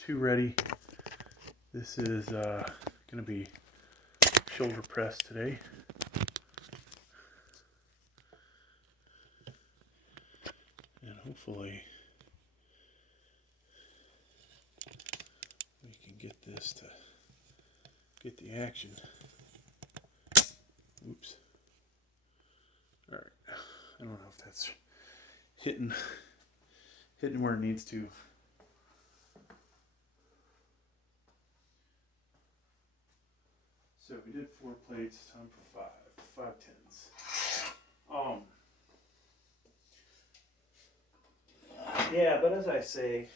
two ready. This is going to be shoulder press today. And hopefully we can get this to get the action. Oops. All right. I don't know if that's hitting where it needs to. So we did 4 plates, time for 5 tens. Yeah, but as I say,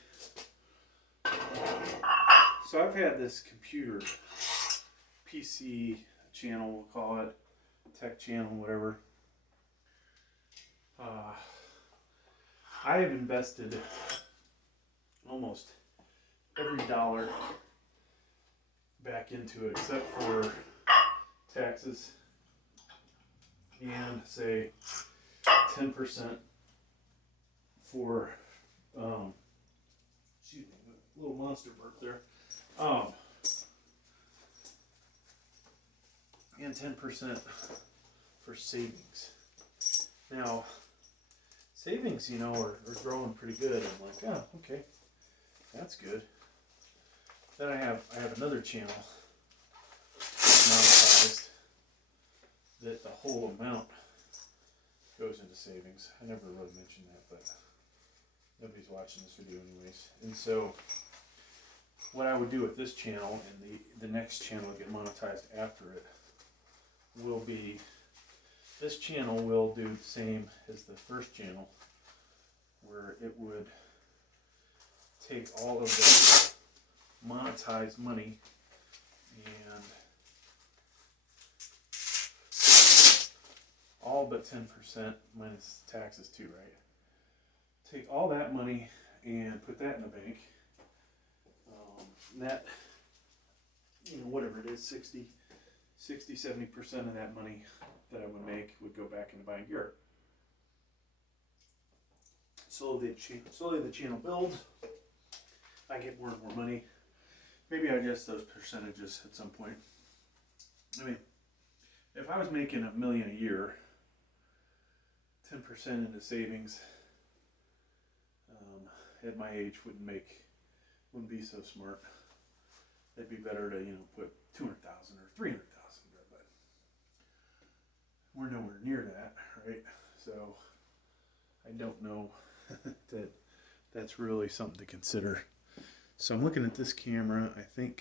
so I've had this computer, PC channel, we'll call it, tech channel, whatever. I have invested almost every dollar back into it except for taxes and say 10% for excuse me, a little monster burp there. And 10% for savings. Now, savings, are growing pretty good. I'm like, oh, okay, that's good. Then I have another channel that's monetized that the whole amount goes into savings. I never really mentioned that, but nobody's watching this video anyways. And so what I would do with this channel and the next channel to get monetized after it will be, this channel will do the same as the first channel, where it would take all of the monetized money and all but 10% minus taxes too, right? Take all that money and put that in the bank. That, whatever it is, 60-70% of that money that I would make would go back into buying gear. Slowly the channel builds. I get more and more money. Maybe I adjust those percentages at some point. I mean, if I was making $1 million a year, 10% into savings, at my age wouldn't be so smart. It'd be better to put 200,000 or 300,000, but we're nowhere near that, right? So I don't know that that's really something to consider. So I'm looking at this camera. I'm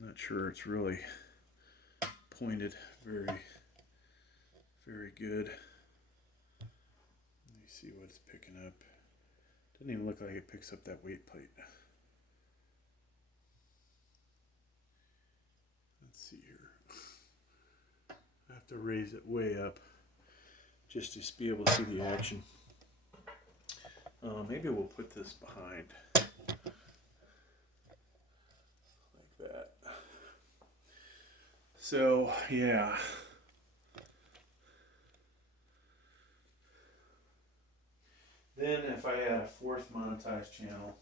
not sure it's really pointed very, very good. Let me see what it's picking up. Doesn't even look like it picks up that weight plate. Let's see here. I have to raise it way up just to be able to see the action. Maybe we'll put this behind like that. So yeah. Then if I had a 4th monetized channel,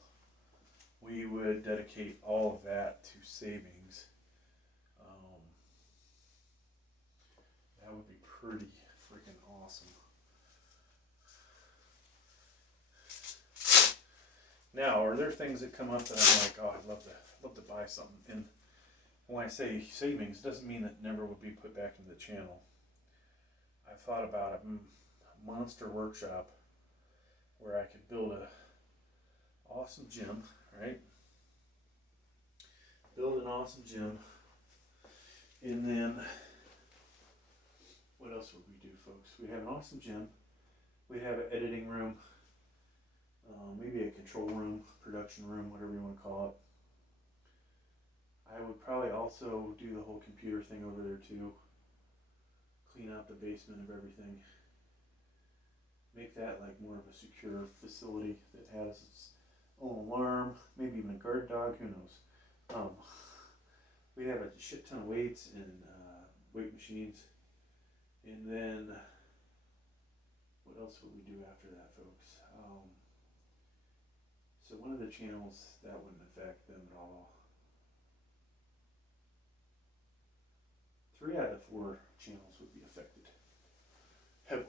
we would dedicate all of that to savings. That would be pretty freaking awesome. Now, are there things that come up that I'm like, oh, I'd love to buy something? And when I say savings, it doesn't mean it never would be put back into the channel. I've thought about a monster workshop where I could build a awesome gym, right? Build an awesome gym, and then what else would we do, folks? We'd have an awesome gym. We'd have an editing room, maybe a control room, production room, whatever you want to call it. I would probably also do the whole computer thing over there too. Clean out the basement of everything. Make that like more of a secure facility that has its own alarm, maybe even a guard dog, who knows. We'd have a shit ton of weights and weight machines. And then, what else would we do after that, folks? So one of the channels, that wouldn't affect them at all. 3 out of the 4 channels would be affected heavily.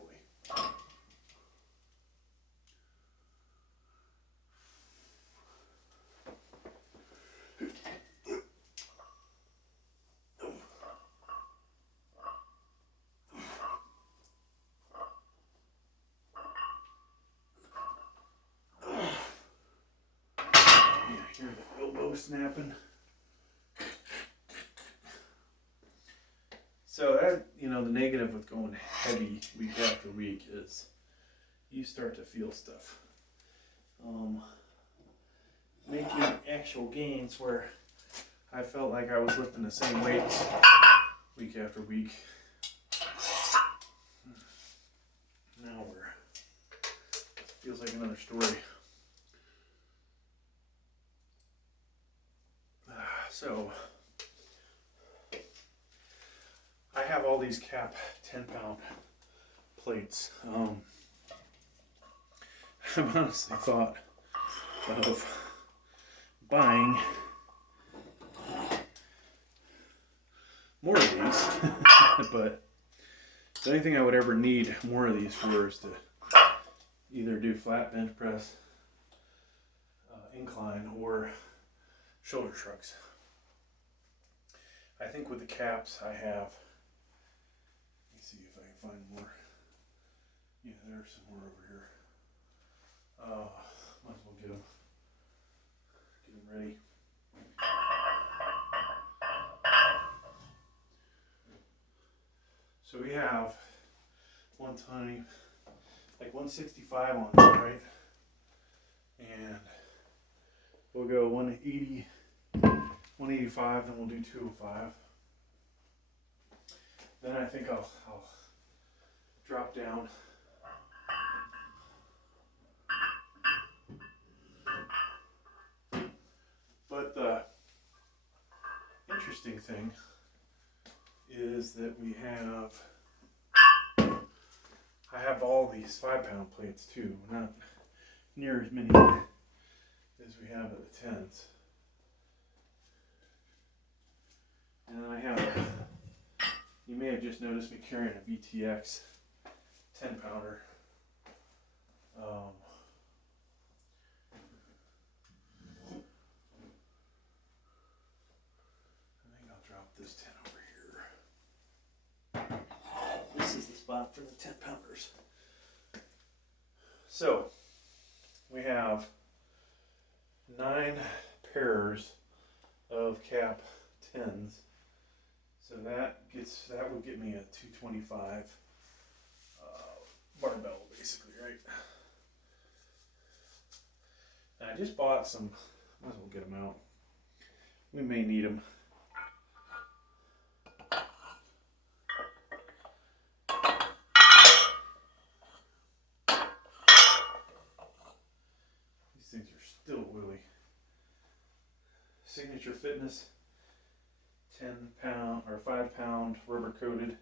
Hear the elbow snapping. So that, the negative with going heavy week after week is you start to feel stuff. Making actual gains where I felt like I was lifting the same weights week after week. Now feels like another story. So I have all these cap 10-pound plates. I've honestly thought of buying more of these, but the only thing I would ever need more of these for is to either do flat bench press, incline, or shoulder shrugs. I think with the caps I have, let me see if I can find more. Yeah, there's some more over here. Might as well get them ready. So we have 165 on there, right? And we'll go 180, 185, then we'll do 205. Then I think I'll drop down. But the interesting thing is that I have all these 5-pound plates too, not near as many as we have at the 10s. And then I have, you may have just noticed me carrying a VTX 10-pounder. I think I'll drop this 10 over here. This is the spot for the 10-pounders. So we have 9 pairs of cap 10s. So that would get me a 225 barbell, basically, right? And I just bought some. Might as well get them out. We may need them. These things are still oily. Signature Fitness 10-pound or 5-pound rubber coated.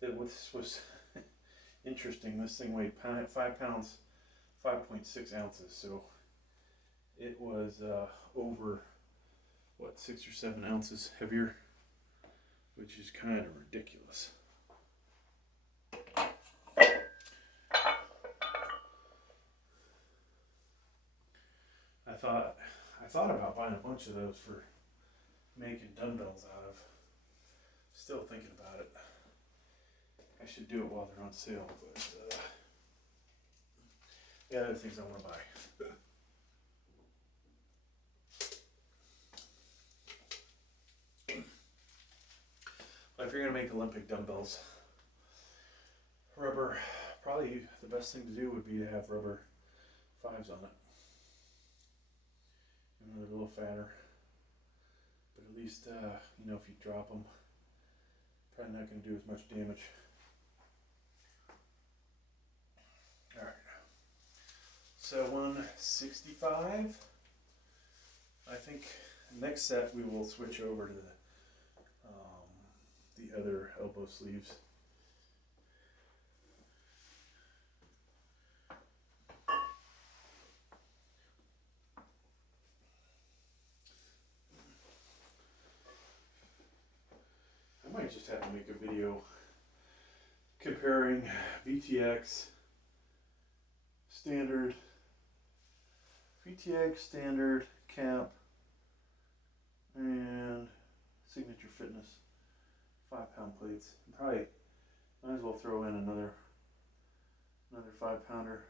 That was interesting. This thing weighed 5 pounds, 5.6 ounces. So it was over 6 or 7 ounces heavier, which is kind of ridiculous. I thought about buying a bunch of those for making dumbbells out of. Still thinking about it. I should do it while they're on sale, but yeah, other things I want to buy. But if you're going to make Olympic dumbbells, rubber, probably the best thing to do would be to have rubber 5s on it. They're a little fatter, but at least, if you drop them, probably not going to do as much damage. Alright, so 165. I think next set we will switch over to the other elbow sleeves. just had to make a video comparing VTX standard cap and Signature Fitness 5-pound plates. Probably might as well throw in another 5-pounder.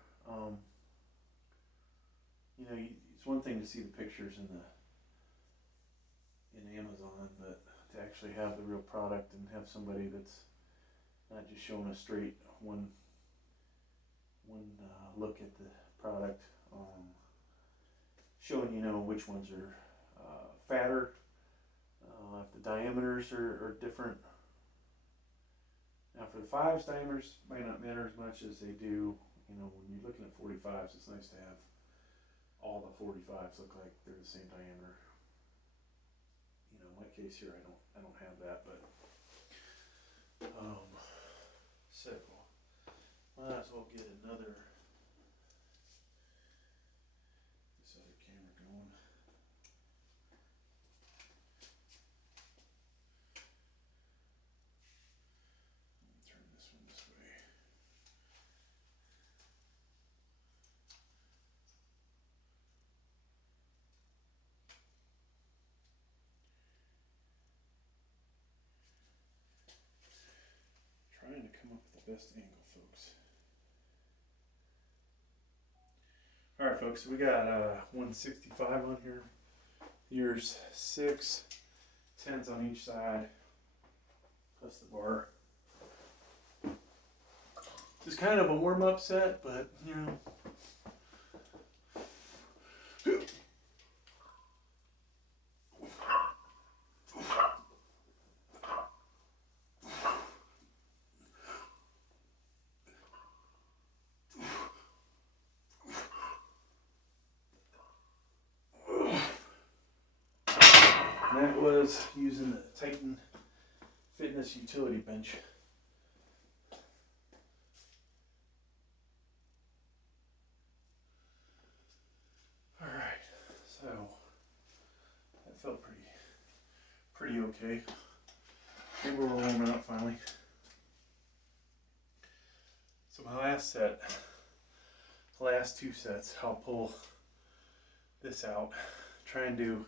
You know, it's one thing to see the pictures in Amazon, but to actually have the real product and have somebody that's not just showing a straight one look at the product, showing which ones are fatter, if the diameters are different. Now for the 5s, diameters might not matter as much as they do. When you're looking at 45s, it's nice to have all the 45s look like they're the same diameter. In my case here, I don't have that, but so might as well get this other camera going. Turn this one this way. Trying to come up with the best angle, folks. Alright folks, so we got 165 on here. Here's 6 10s on each side, plus the bar. This is kind of a warm-up set, but and that was using the Titan Fitness utility bench. Alright, so that felt pretty okay. Maybe we're warming up finally. So my last set, the last 2 sets, I'll pull this out. Try and do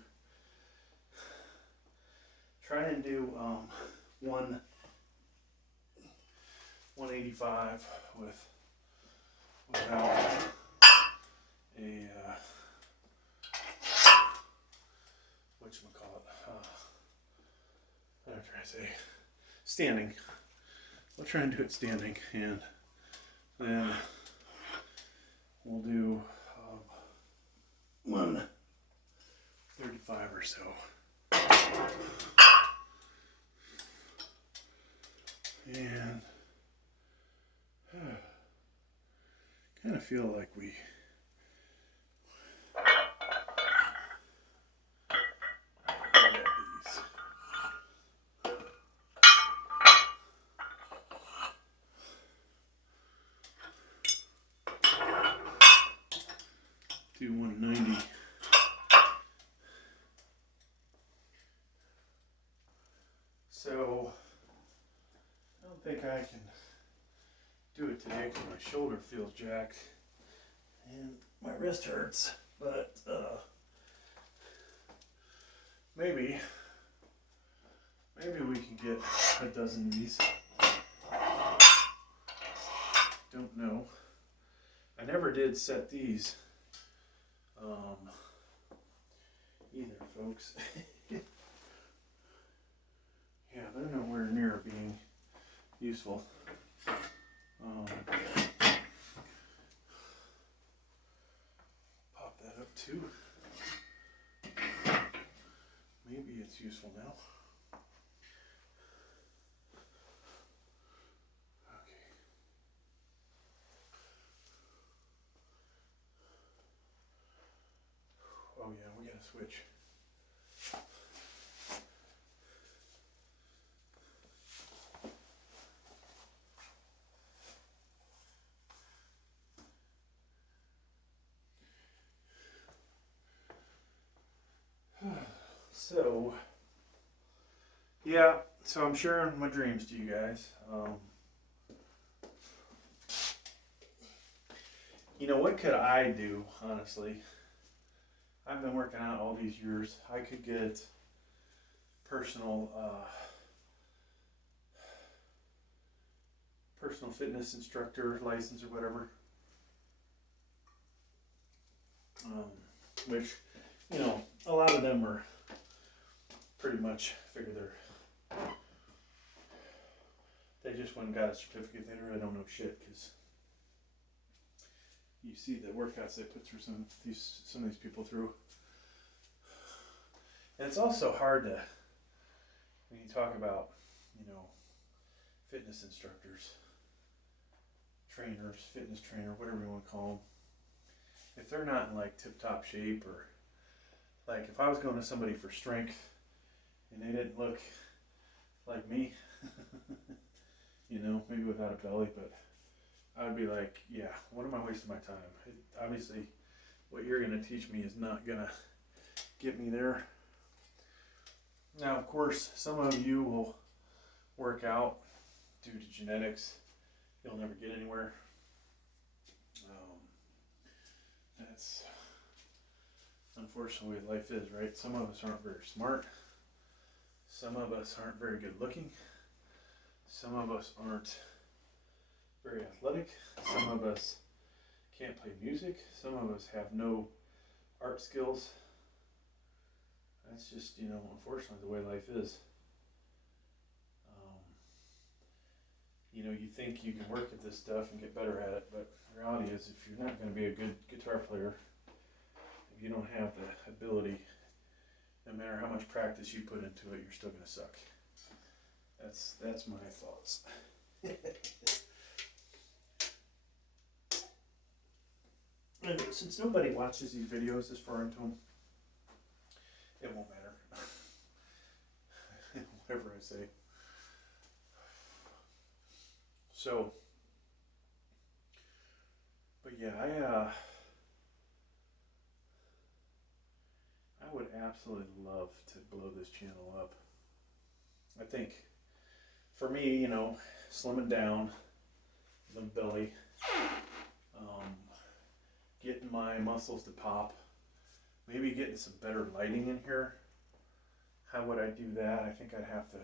185 without a whatchamacallit, what am I trying to say? Standing. I'll try and do it standing, and then we'll do 135 or so. And kind of feel like we do 190. So I don't think I can do it today because my shoulder feels jacked and my wrist hurts, but maybe we can get a dozen of these. Don't know. I never did set these either, folks. Yeah, they're nowhere near being useful. Pop that up too. Maybe it's useful now. Okay. Oh yeah, we gotta switch. So, yeah, So I'm sharing my dreams to you guys. You know, what could I do, honestly? I've been working out all these years. I could get personal personal fitness instructor license or whatever. Which, you know, a lot of them are pretty much figure they just went and got a certificate. They really don't know shit, because you see the workouts they put through some of these people through. And it's also hard to, when you talk about, you know, fitness instructors, trainers, fitness trainer, whatever you want to call them, if they're not in like tip-top shape, or like if I was going to somebody for strength and they didn't look like me, you know, maybe without a belly, but I'd be like, yeah, what am I wasting my time? Obviously, what you're going to teach me is not going to get me there. Now, of course, some of you will work out due to genetics. You'll never get anywhere. That's unfortunately what life is, right? Some of us aren't very smart. Some of us aren't very good looking. Some of us aren't very athletic. Some of us can't play music. Some of us have no art skills. That's just, you know, unfortunately the way life is. You know, you think you can work at this stuff and get better at it, but the reality is, if you're not going to be a good guitar player, if you don't have the ability, no matter how much practice you put into it, you're still going to suck. That's my thoughts. And since nobody watches these videos as far into them, it won't matter. Whatever I say. So, but yeah, I would absolutely love to blow this channel up. I think, for me, you know, slimming down, the belly, getting my muscles to pop, maybe getting some better lighting in here. How would I do that? I think I'd have to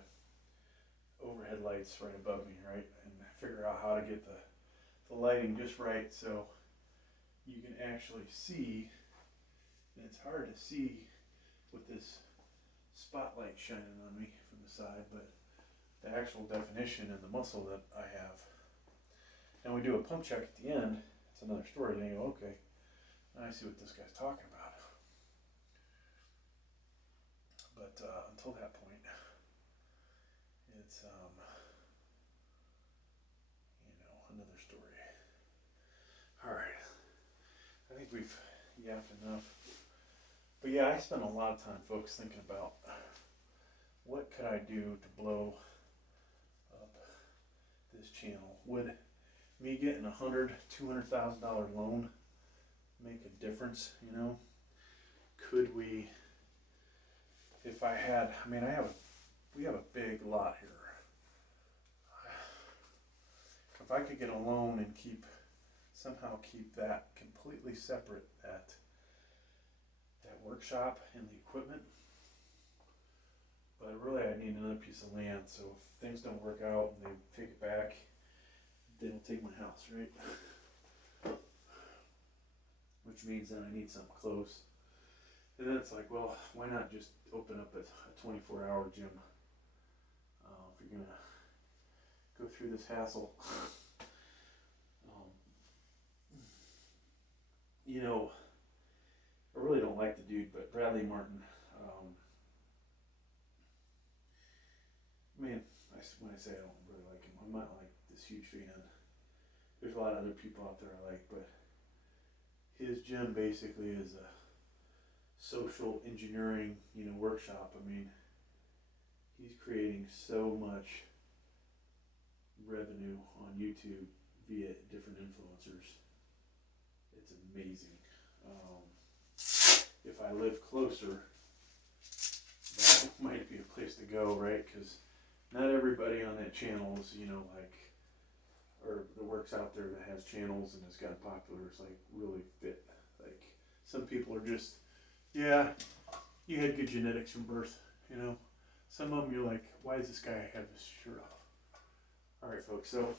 overhead lights right above me, right? And figure out how to get the lighting just right so you can actually see. And it's hard to see with this spotlight shining on me from the side, but the actual definition and the muscle that I have. And we do a pump check at the end. It's another story. Then you go, okay, now I see what this guy's talking about. But until that point, it's you know, another story. All right, I think we've yapped enough. But yeah, I spent a lot of time, folks, thinking about what could I do to blow up this channel. Would me getting $100,000-$200,000 loan make a difference? You know, could we? If I had, I mean, we have a big lot here. If I could get a loan and somehow keep that completely separate, that workshop and the equipment, but really I need another piece of land, so if things don't work out and they take it back, they don't take my house, right? Which means that I need something close. And then it's like, well, why not just open up a 24-hour gym if you're gonna go through this hassle. You know, I really don't like the dude, but Bradley Martin, I mean, when I say I don't really like him, I'm not like this huge fan. There's a lot of other people out there I like, but his gym basically is a social engineering, you know, workshop. I mean, he's creating so much revenue on YouTube via different influencers. It's amazing. If I live closer, that might be a place to go, right? Because not everybody on that channel is, you know, like, or that works out there that has channels and has got popular is like really fit. Like some people are just, yeah, you had good genetics from birth, you know. Some of them you're like, why does this guy have his shirt off? All right, folks. So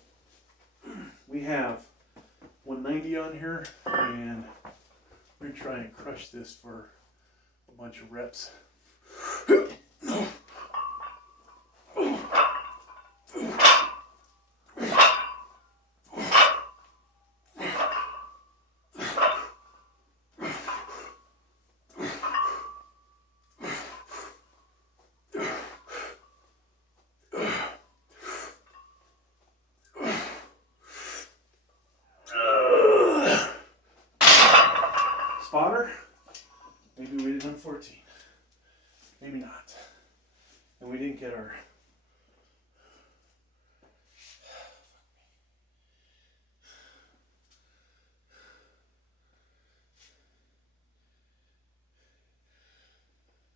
we have 190 on here, and we're gonna try and crush this for a bunch of reps. Spotter, maybe we did on 14, maybe not, and we didn't get our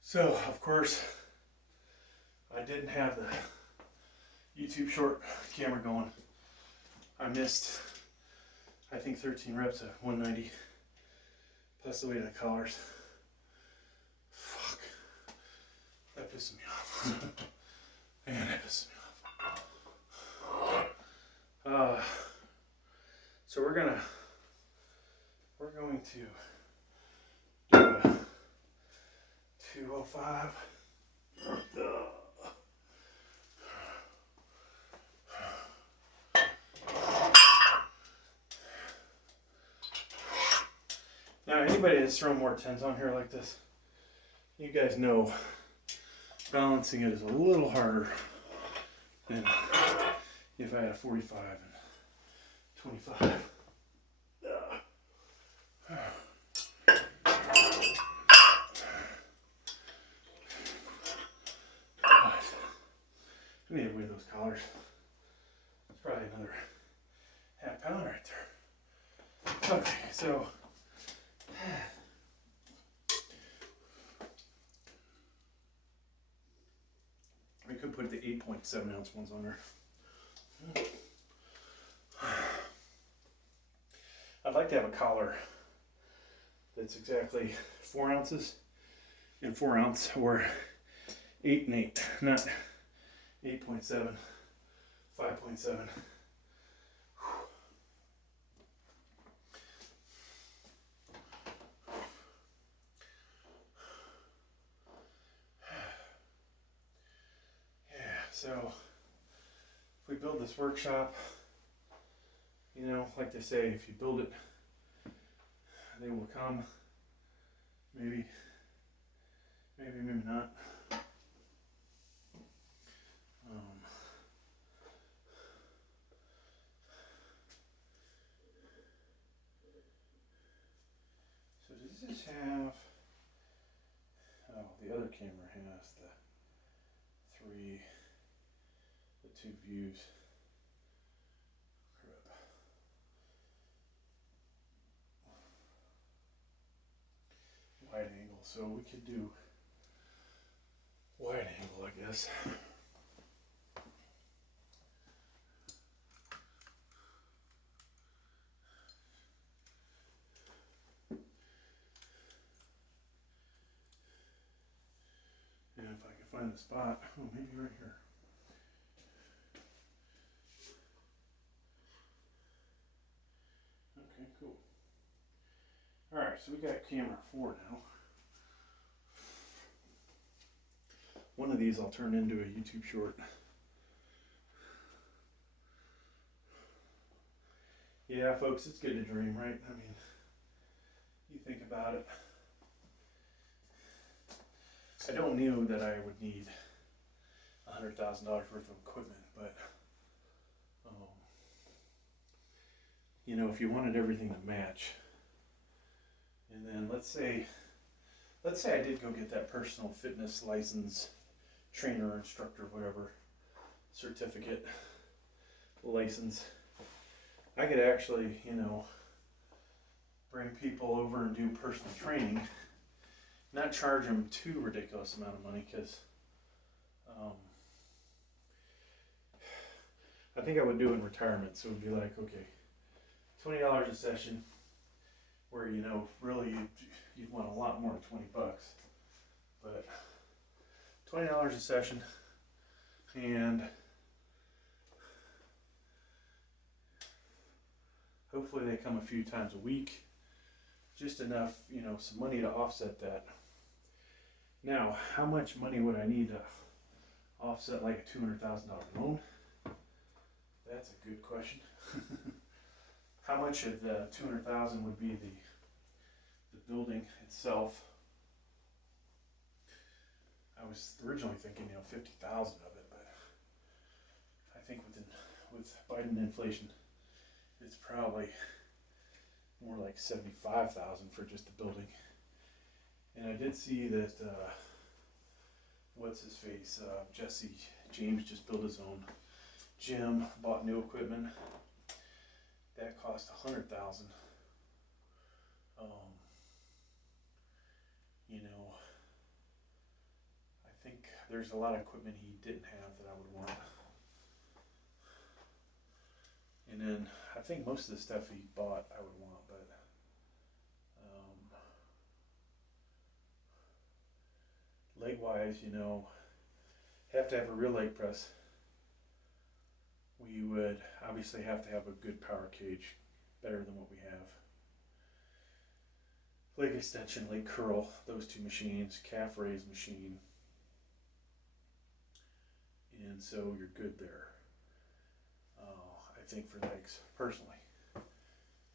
so of course I didn't have the YouTube short camera going. I missed, I think, 13 reps at 190 plus the weight of the collars. Fuck. That pissed me off. Man, that pissed me off. So we're going to do a 205. Now, anybody that's thrown more 10s on here like this, you guys know balancing it is a little harder than if I had a 45 and 25. I need to weigh those collars. It's probably another half pound right there. Okay, so we could put the 8.7 ounce ones on there. I'd like to have a collar that's exactly 4 ounces and 4 ounce, or 8 and 8, not 8.7, 5.7. So, if we build this workshop, you know, like they say, if you build it, they will come. Maybe, maybe not. So does this have, oh, the other camera has the 2 views. Crap. Wide angle, so we could do wide angle, I guess. And if I can find the spot, oh, maybe right here. Okay, cool. Alright, so we got camera 4 now. One of these I'll turn into a YouTube short. Yeah, folks, it's good to dream, right? I mean, you think about it. I don't know that I would need $100,000 worth of equipment, but you know, if you wanted everything to match, and then let's say I did go get that personal fitness license, trainer, instructor, whatever, certificate, license, I could actually, you know, bring people over and do personal training, not charge them too ridiculous amount of money, because I think I would do in retirement. So it would be like, okay, $20 a session, where really you'd want a lot more than $20, but $20 a session, and hopefully they come a few times a week, just enough, some money to offset that. Now, how much money would I need to offset like a $200,000 loan? That's a good question. How much of the $200,000 would be the building itself? I was originally thinking, 50,000 of it, but I think with Biden inflation, it's probably more like 75,000 for just the building. And I did see that what's his face, Jesse James just built his own gym, bought new equipment. That cost 100,000. I think there's a lot of equipment he didn't have that I would want. And then I think most of the stuff he bought I would want, but leg wise, have to have a real leg press. We would obviously have to have a good power cage, better than what we have. Leg extension, leg curl, those two machines, calf raise machine. And so you're good there. I think for legs, personally.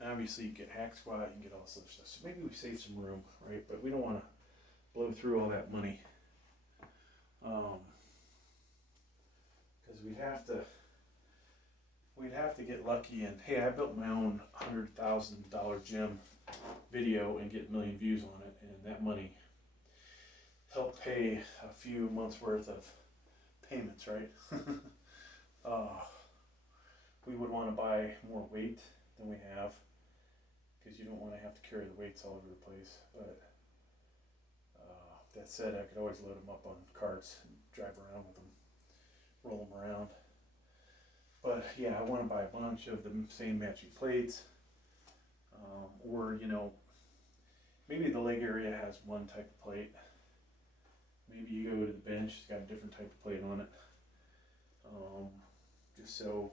Now obviously you get hack squat, you can get all this other stuff. So maybe we save some room, right? But we don't want to blow through all that money. Because we'd have to get lucky and, hey, I built my own $100,000 gym video and get 1 million views on it, and that money helped pay a few months worth of payments, right? We would want to buy more weight than we have, because you don't want to have to carry the weights all over the place. But that said, I could always load them up on carts and drive around with them, roll them around. But yeah, I want to buy a bunch of the same matching plates, or maybe the leg area has one type of plate. Maybe you go to the bench, it's got a different type of plate on it. Just so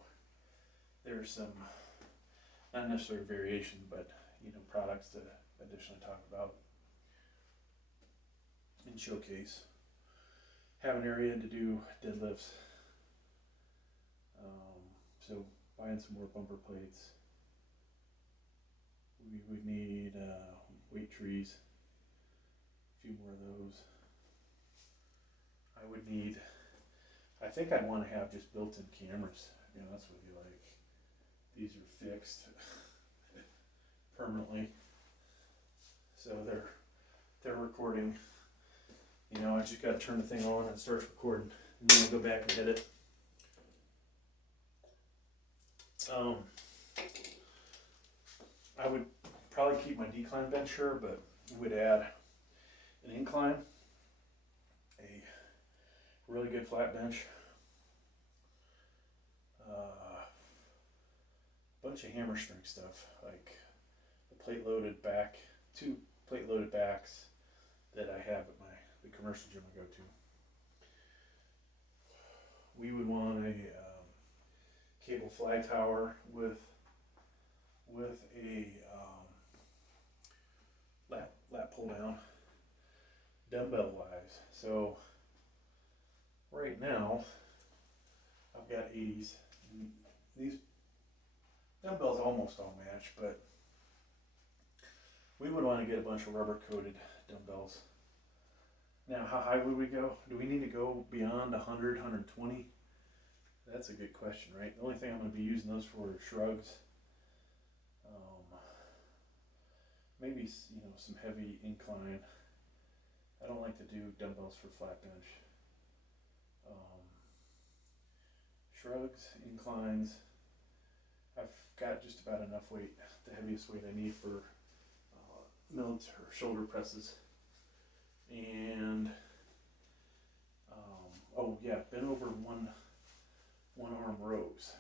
there's some, not necessarily variation, but products to additionally talk about and showcase. Have an area to do deadlifts. So buying some more bumper plates. We would need weight trees, a few more of those. I would need, I think I'd want to have just built-in cameras, to be honest with you. Like, these are fixed permanently, so they're recording. I just got to turn the thing on and it starts recording, and then I'll go back and hit it. I would probably keep my decline bench here, but we would add an incline, a really good flat bench, bunch of hammer strength stuff, like the plate loaded back, 2 plate loaded backs that I have at the commercial gym I go to. We would want a cable fly tower with a lat pull down, dumbbell wise. So right now I've got 80s. These dumbbells almost all match, but we would want to get a bunch of rubber coated dumbbells. Now, how high would we go? Do we need to go beyond 100, 120? That's a good question, right? The only thing I'm going to be using those for is shrugs. Maybe some heavy incline. I don't like to do dumbbells for flat bench. Shrugs, inclines. I've got just about enough weight, the heaviest weight I need for military or shoulder presses. And bent over one arm rows.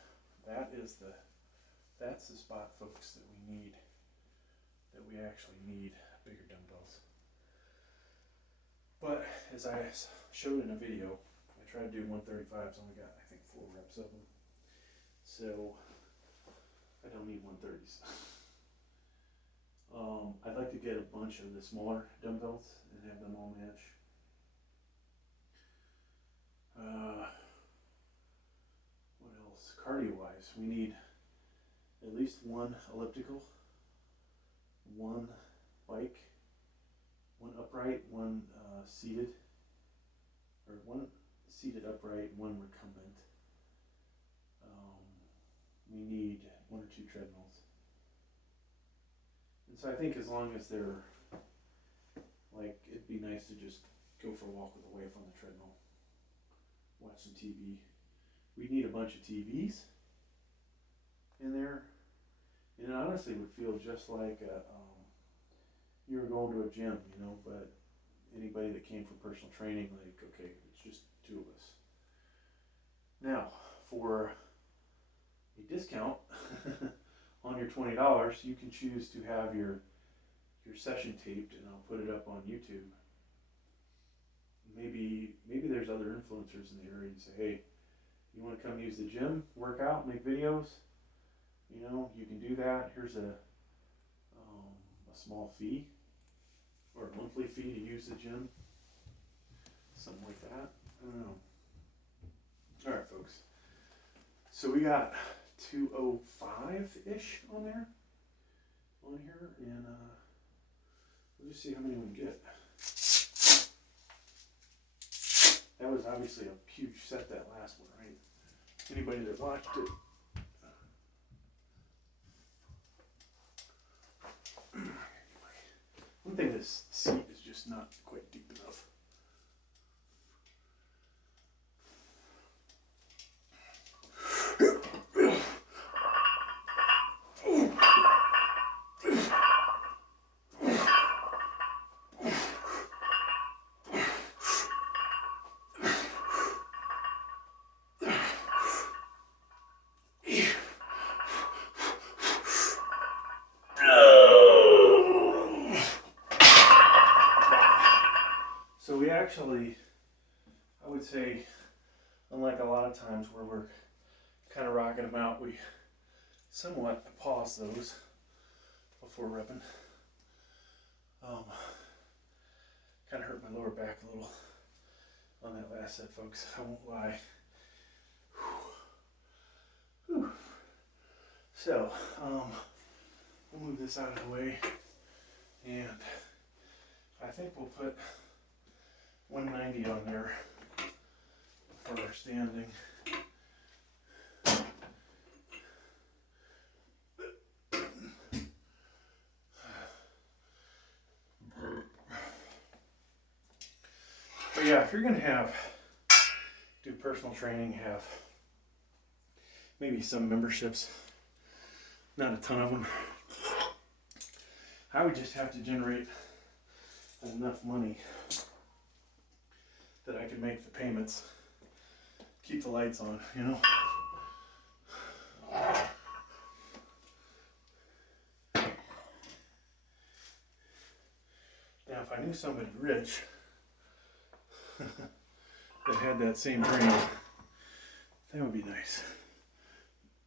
that's the spot, folks, that we actually need bigger dumbbells. But as I showed in a video, I tried to do 135s, only got I think 4 reps of them. So I don't need 130s. I'd like to get a bunch of the smaller dumbbells and have them all match. What else? Cardio-wise, we need at least 1 elliptical, 1 bike, 1 upright, 1 seated, or 1 seated upright, 1 recumbent. We need 1 or 2 treadmills. And so I think as long as they're, like, it'd be nice to just go for a walk with a wife on the treadmill, watch some TV. We'd need a bunch of TVs in there, and it honestly would feel just like you were going to a gym, you know, but anybody that came for personal training, like, okay, it's just 2 of us. Now, for a discount on your $20, you can choose to have your session taped, and I'll put it up on YouTube. Maybe there's other influencers in the area and say, hey, you want to come use the gym, work out, make videos? You know, you can do that. Here's a small fee or a monthly fee to use the gym. Something like that. I don't know. All right, folks. So we got 205-ish on here, and we'll just see how many we can get. That was obviously a huge set, that last one, right? Anybody that watched it. One thing, this seat is just not quite deep enough. So we actually, I would say, unlike a lot of times where we're kind of rocking them out, we somewhat pause those before repping. Kind of hurt my lower back a little on that last set, folks. I won't lie. Whew. So, we'll move this out of the way, and I think we'll put 190 on there for our standing. But yeah, if you're gonna do personal training, have maybe some memberships, not a ton of them, I would just have to generate enough money that I could make the payments, keep the lights on, you know? Now, if I knew somebody rich that had that same dream, that would be nice.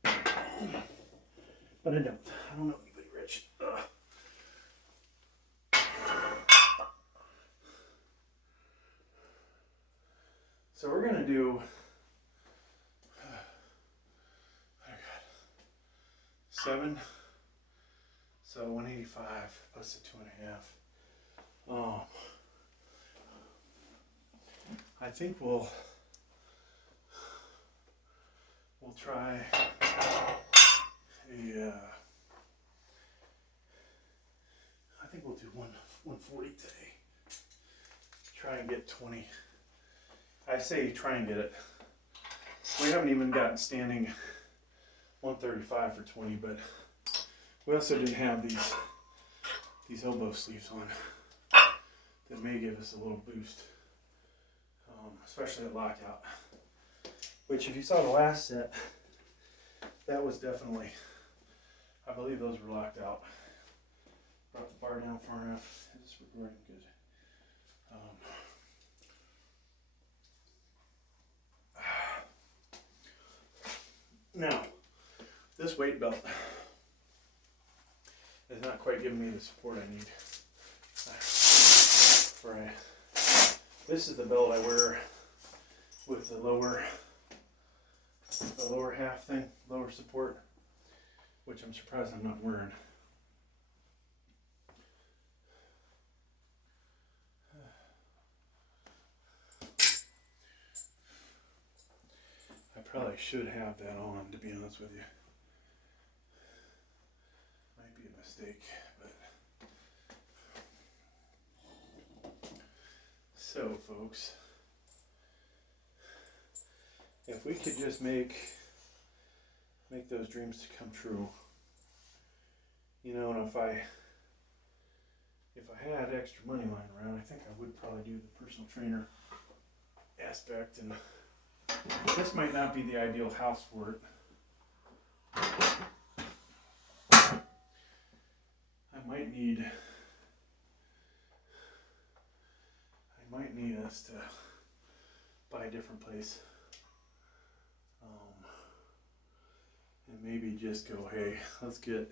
But I don't know anybody rich. Ugh. So we're gonna do 7, so 185 plus the 2.5. I think we'll try I think we'll do 140 today. Try and get 20. I say try and get it. We haven't even gotten standing 135 for 20, but we also didn't have these elbow sleeves on that may give us a little boost, especially at lockout. Which, if you saw the last set, that was definitely, I believe those were locked out. Brought the bar down far enough. Is this recording good? Now, this weight belt is not quite giving me the support I need. This is the belt I wear with the lower half thing, lower support, which I'm surprised I'm not wearing. I probably should have that on, to be honest with you. Might be a mistake, but. So, folks, if we could just make those dreams to come true, you know, and if I had extra money lying around, I think I would probably do the personal trainer aspect, and this might not be the ideal house for it. I might need us to buy a different place, and maybe just go, hey, let's try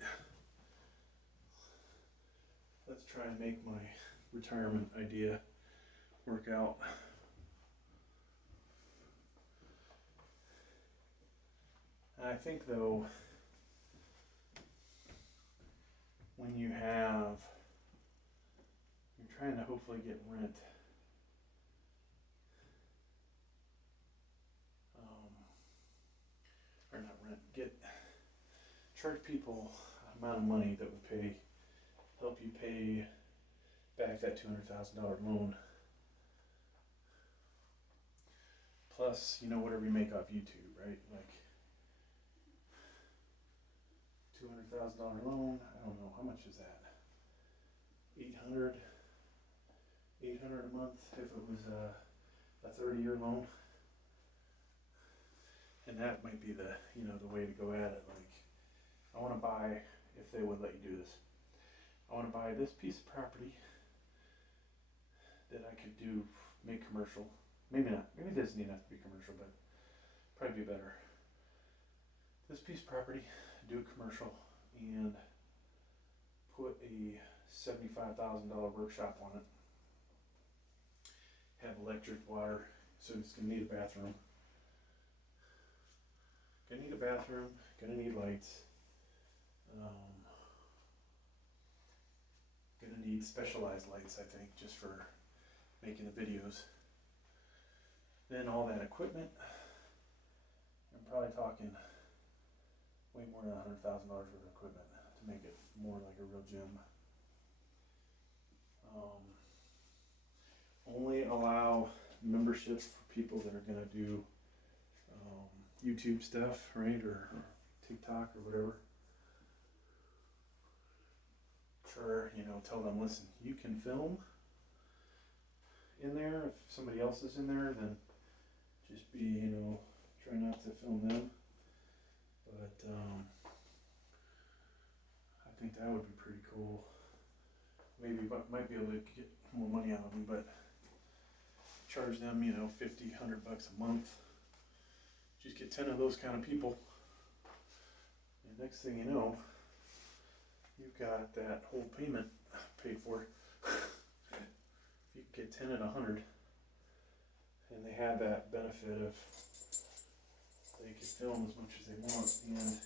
and make my retirement idea work out. And I think, though, when you're trying to hopefully get rent, or not rent, charge people an amount of money that would help you pay back that $200,000 loan. Plus, you know, whatever you make off YouTube, right? Like $200,000 loan, I don't know, how much is that? $800 a month if it was a 30-year loan. And that might be the way to go at it. Like, I want to buy, if they would let you do this, I want to buy this piece of property that I could make commercial. Maybe not. Maybe it doesn't even have to be commercial, but probably be better. This piece of property, do a commercial, and put a $75,000 workshop on it. Have electric, water, so it's going to need a bathroom. Gonna need a bathroom, gonna need lights, gonna need specialized lights, I think, just for making the videos. Then all that equipment, I'm probably talking way more than $100,000 worth of equipment to make it more like a real gym. Only allow memberships for people that are gonna do YouTube stuff, right, or TikTok or whatever. Sure, tell them, listen, you can film in there. If somebody else is in there, then just try not to film them. But I think that would be pretty cool. Maybe might be able to get more money out of them, but charge them, $50, $100 a month. Just get 10 of those kind of people, and next thing you know, you've got that whole payment paid for. If you get 10 at 100, and they have that benefit of they can film as much as they want, and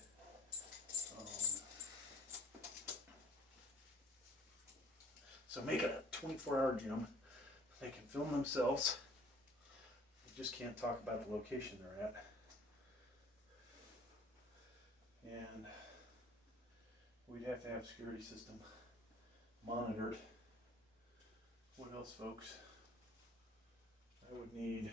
so make it a 24-hour gym. They can film themselves. They just can't talk about the location they're at. And we'd have to have a security system monitored. What else, folks? I would need